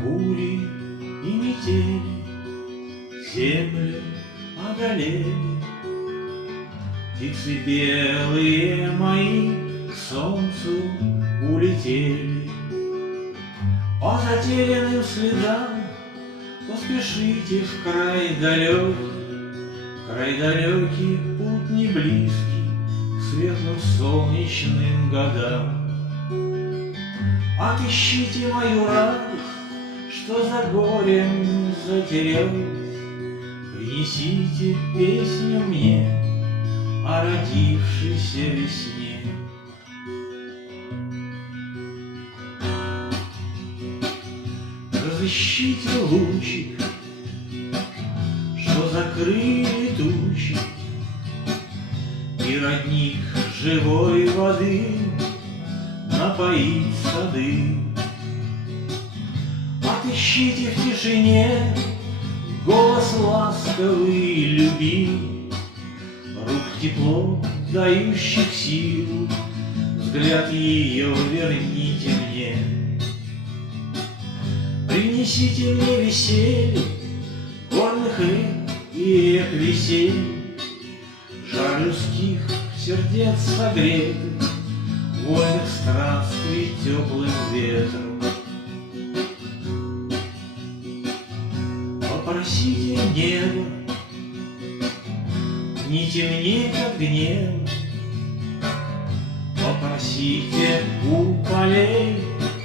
Бури и метели землю одолели, птицы белые мои к солнцу улетели. По затерянным следам поспешите в край далекий, путь не близкий к светлым солнечным годам. Отыщите мою радость, что за горем затерялась, принесите песню мне о родившейся весне. Разыщите лучик, что закрыли тучи, и родник живой воды напоит сады. Отыщите в тишине голос ласковый, любимый, рук тепло, дающих силу, взгляд ее верните мне. Принесите мне веселье горных рек и рек веселья, жар людских сердец согретых, вольных странствий теплым ветром. Попросите небо не темнее, как гнев, попросите у полей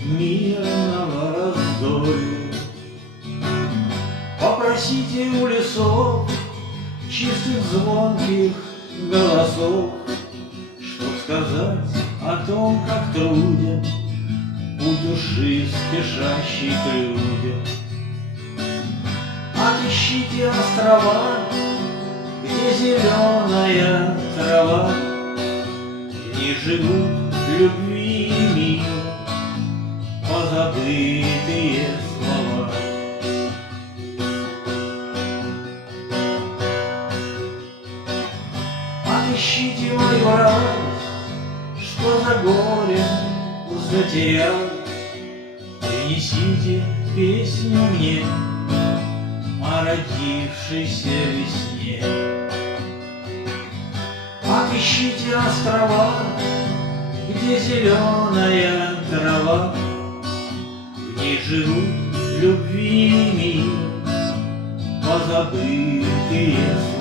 мирного раздолья, попросите у лесов чистых звонких голосов, чтоб сказать о том, как труден путь души, спешащей к людям. Отыщите острова, где зеленая трава, где живут любви и мира позабытые слова. Отыщите мою радость, что за горем затерялась, принесите песню мне о родившейся весне. Отыщите острова, где зеленая трава, где живут любви и мир позабытые слова.